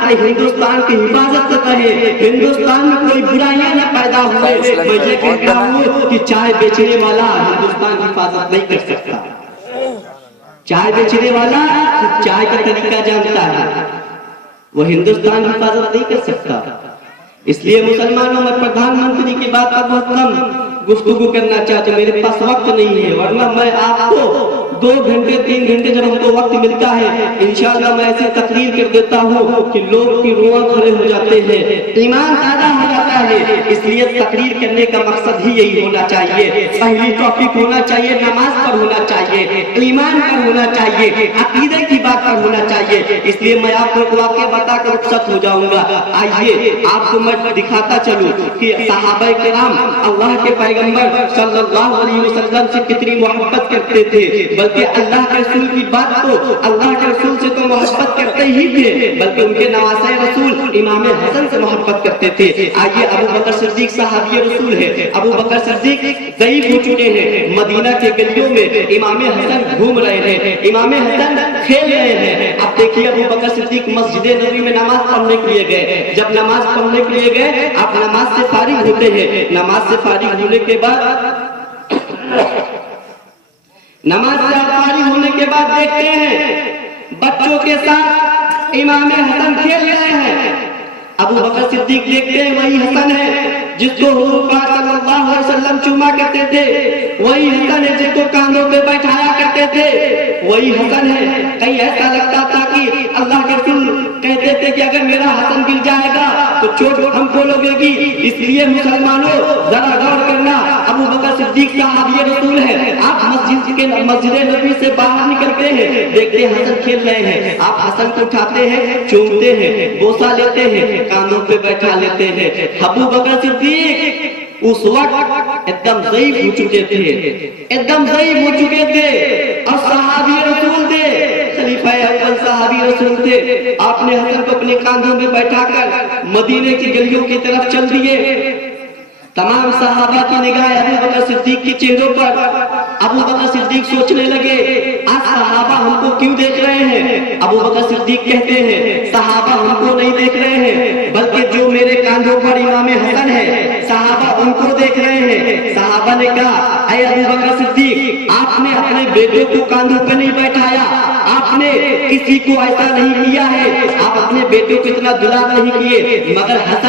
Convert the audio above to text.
تاکہ ہندوستان کی حفاظت رہے، ہندوستان میں کوئی برائیاں نہ پیدا ہوئے۔ میں یہ کہتا ہوں کہ چائے بیچنے والا ہندوستان کی حفاظت نہیں کر سکتا۔ چائے بیچنے والا چائے کا طریقہ جانتا ہے، وہ ہندوستان کی حفاظت نہیں کر سکتا۔ اس لیے مسلمانوں میں پردھان منتری کی بات پر بہت کم گفتگو کرنا چاہتے، میرے پاس وقت نہیں ہے، ورنہ میں آپ کو 2 گھنٹے 3 گھنٹے جب ہم کو وقت ملتا ہے انشاءاللہ میں ایسی تقریر کر دیتا ہوں کہ لوگ کی روح کھڑے ہو جاتے ہیں، ایمان تازہ ہو جاتا ہے۔ اس لیے تقریر کرنے کا مقصد ہی یہی ہونا چاہیے، پہلی ٹاپک ہونا چاہیے نماز پر ہونا چاہیے، ایمان پر ہونا چاہیے، عقیدے کی بات پر ہونا چاہیے۔ اس لیے میں آپ کو واقعہ بتا کر رخصت ہو جاؤں گا۔ آئیے آپ کو میں دکھاتا چلوں کہ صحابہ کرام اللہ کے پیغمبر صلی اللہ علیہ وسلم سے کتنی محبت کرتے تھے، بلکہ اللہ کے رسول کی بات کو اللہ کے رسول سے تو محبت کرتے ہی تھے، بلکہ ان کے نواسۂ رسول امام حسن سے محبت کرتے تھے۔ آئیے ابو بکر صدیق صحابی رسول ہے، ابو بکر صدیق ضعیف ہو چکے ہیں، مدینہ کے گلیوں میں امام حسن گھوم رہے ہیں، امام حسن کھیل رہے ہیں۔ اب دیکھیے ابو بکر صدیق مسجد نبوی میں نماز پڑھنے کے لیے گئے، جب نماز پڑھنے کے لیے گئے آپ نماز سے فارغ ہوتے ہیں، نماز سے فارغ ہونے کے بعد دیکھتے ہیں بچوں کے ساتھ امام حسن کھیل رہے ہیں۔ ابو بکر صدیق دیکھتے ہیں وہی حسن ہے جس کو حضور پاک صلی اللہ علیہ وسلم چوما کرتے تھے، وہی حسن ہے جس کو کاندھوں پہ بیٹھایا کرتے تھے، وہی حسن ہے۔ کہیں ایسا لگتا تھا کہ اللہ کے رسول کہتے تھے کہ اگر میرا حسن گر جائے گا تو چوٹ ہم کو لگے گی۔ اس لیے مسلمانوں ذرا غور کرنا، ابو بکر صدیق صحابی رسول ہے، آپ مسجد نبی سے باہر نکلتے ہیں، دیکھتے ہیں حسن کھیل رہے ہیں، آپ حسن کو اٹھاتے ہیں، چومتے ہیں، بوسہ لیتے ہیں، کاندھوں پہ بیٹھا لیتے ہیں۔ ابو بکر صدیق اس وقت ایک دم ضعیف ہو چکے تھے، ایک دم ضعیف ہو چکے تھے، اور صحابی رسول تھے، خلیفہ اول صحابی رسول تھے۔ آپ نے حسن کو اپنے کاندھوں میں بیٹھا کر مدینے کی گلیوں کی طرف چل دیے۔ تمام صحابہ کی نگاہ ابو بکر صدیق کے چہروں پر، ابو بکر صدیق سوچنے لگے آج صحابہ ہم کو کیوں دیکھ رہے ہیں؟ ابو بکر صدیق کہتے ہیں صحابہ ہم کو نہیں دیکھ رہے ہیں، بلکہ جو میرے کاندھوں پر امام حسن ہے صحابہ ان کو دیکھ رہے ہیں۔ صحابہ نے کہا اے ابو بکر صدیق، آپ نے اپنے بیٹے کو کاندھوں پہ نہیں بیٹھایا، آپ نے کسی کو ایسا نہیں کیا ہے، آپ اپنے بیٹے کو اتنا دلال نہیں کیے، مگر حسن